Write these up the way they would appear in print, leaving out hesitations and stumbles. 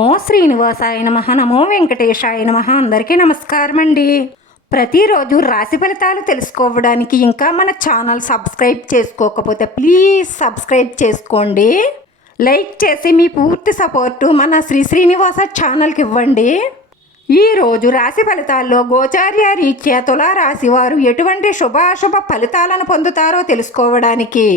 నమో శ్రీనివాసాయ నమః, నమో వెంకటేశాయ నమః. అందరికీ నమస్కారం అండి. ప్రతిరోజు రాశి ఫలితాలు తెలుసుకోవడానికి ఇంకా మన ఛానల్ సబ్స్క్రైబ్ చేసుకోకపోతే ప్లీజ్ సబ్స్క్రైబ్ చేసుకోండి. లైక్ చేసి మీ పూర్తి సపోర్టు మన శ్రీనివాస ఛానల్కి ఇవ్వండి. ఈరోజు రాశి ఫలితాల్లో గోచార్య రీత్యా తులారాశి వారు ఎటువంటి శుభాశుభ ఫలితాలను పొందుతారో తెలుసుకోవడానికి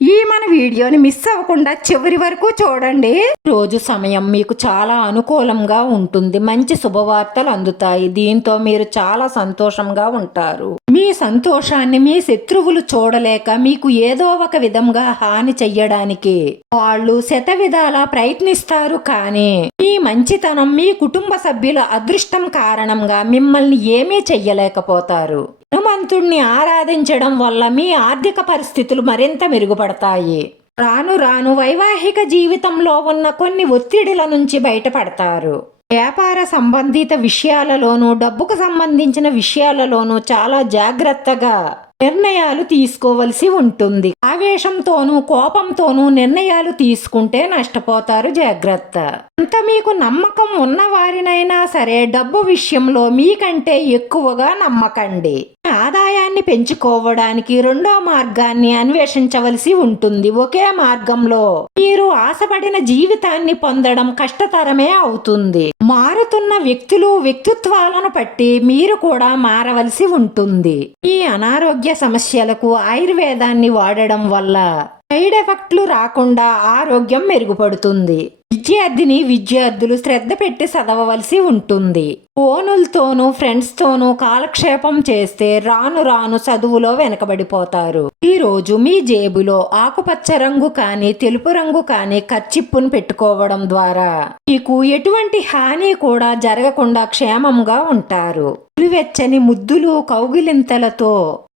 ఈ మన వీడియోని మిస్ అవ్వకుండా చివరి వరకు చూడండి. రోజు సమయం మీకు చాలా అనుకూలంగా ఉంటుంది. మంచి శుభవార్తలు అందుతాయి. దీంతో మీరు చాలా సంతోషంగా ఉంటారు. మీ సంతోషాన్ని మీ శత్రువులు చూడలేక మీకు ఏదో ఒక విధంగా హాని చెయ్యడానికి వాళ్ళు శతవిధాలా ప్రయత్నిస్తారు. కానీ మీ మంచితనం, మీ కుటుంబ సభ్యుల అదృష్టం కారణంగా మిమ్మల్ని ఏమీ చెయ్యలేకపోతారు. హనుమంతుణ్ణి ఆరాధించడం వల్ల మీ ఆర్థిక పరిస్థితులు మరింత మెరుగుపడతాయి. రాను రాను వైవాహిక జీవితంలో ఉన్న కొన్ని ఒత్తిడిల నుంచి బయటపడతారు. వ్యాపార సంబంధిత విషయాలలోనూ డబ్బుకు సంబంధించిన విషయాలలోనూ చాలా జాగ్రత్తగా నిర్ణయాలు తీసుకోవలసి ఉంటుంది. ఆవేశంతోనూ కోపంతోనూ నిర్ణయాలు తీసుకుంటే నష్టపోతారు. జాగ్రత్త. అంత మీకు నమ్మకం ఉన్న వారినైనా సరే డబ్బు విషయంలో మీకంటే ఎక్కువగా నమ్మకండి. ఆదాయాన్ని పెంచుకోవడానికి రెండో మార్గాన్ని అన్వేషించవలసి ఉంటుంది. ఒకే మార్గంలో మీరు ఆశపడిన జీవితాన్ని పొందడం కష్టతరమే అవుతుంది. మారుతున్న వ్యక్తులు, వ్యక్తిత్వాలను బట్టి మీరు కూడా మారవలసి ఉంటుంది. ఈ అనారోగ్య సమస్యలకు ఆయుర్వేదాన్ని వాడడం వల్ల సైడ్ ఎఫెక్ట్లు రాకుండా ఆరోగ్యం మెరుగుపడుతుంది. విద్యార్థులు శ్రద్ధ పెట్టి చదవవలసి ఉంటుంది. ఫోనులతోనూ ఫ్రెండ్స్తోనూ కాలక్షేపం చేస్తే రాను రాను చదువులో వెనకబడిపోతారు. ఈరోజు మీ జేబులో ఆకుపచ్చ రంగు కానీ తెలుపు రంగు కానీ కర్చిప్పును పెట్టుకోవడం ద్వారా మీకు ఎటువంటి హాని కూడా జరగకుండా క్షేమంగా ఉంటారు. వెచ్చని ముద్దులు, కౌగిలింతలతో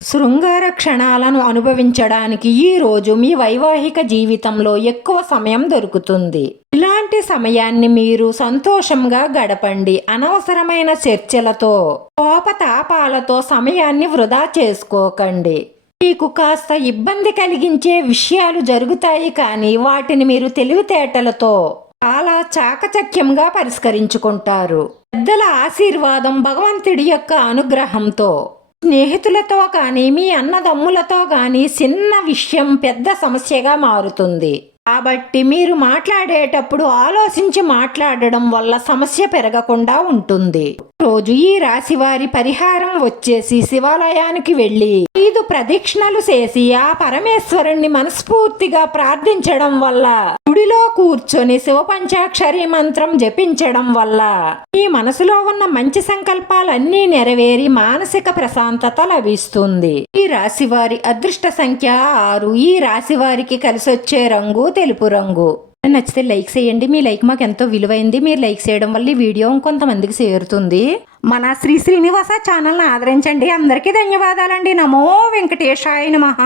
శృంగార క్షణాలను అనుభవించడానికి ఈ రోజు మీ వైవాహిక జీవితంలో ఎక్కువ సమయం దొరుకుతుంది. ఇలాంటి సమయాన్ని మీరు సంతోషంగా గడపండి. అనవసరమైన చర్చలతో, కోపతాపాలతో సమయాన్ని వృధా చేసుకోకండి. మీకు కాస్త ఇబ్బంది కలిగించే విషయాలు జరుగుతాయి, కానీ వాటిని మీరు తెలివితేటలతో చాలా చాకచక్యంగా పరిష్కరించుకుంటారు. పెద్దల ఆశీర్వాదం, భగవంతుడి యొక్క అనుగ్రహంతో స్నేహితులతో కానీ మీ అన్నదమ్ములతో కానీ చిన్న విషయం పెద్ద సమస్యగా మారుతుంది. కాబట్టి మీరు మాట్లాడేటప్పుడు ఆలోచించి మాట్లాడడం వల్ల సమస్య పెరగకుండా ఉంటుంది. రోజు ఈ రాశి వారి పరిహారం వచ్చేసి శివాలయానికి వెళ్ళి 5 ప్రదక్షిణలు చేసి ఆ పరమేశ్వరుణ్ణి మనస్ఫూర్తిగా ప్రార్థించడం వల్ల, గుడిలో కూర్చొని శివ పంచాక్షరి మంత్రం జపించడం వల్ల మీ మనసులో ఉన్న మంచి సంకల్పాలన్నీ నెరవేరి మానసిక ప్రశాంతత లభిస్తుంది. ఈ రాశి వారి అదృష్ట సంఖ్య 6. ఈ రాశి వారికి కలిసొచ్చే రంగు తెలుపు రంగు. నచ్చితే లైక్ చేయండి. మీ లైక్ మాకు ఎంతో విలువైంది. మీరు లైక్ చేయడం వల్ల ఈ వీడియో కొంతమందికి చేరుతుంది. మన శ్రీనివాస ఛానల్ని ఆదరించండి. అందరికీ ధన్యవాదాలండి. నమో వెంకటేశాయ నమః.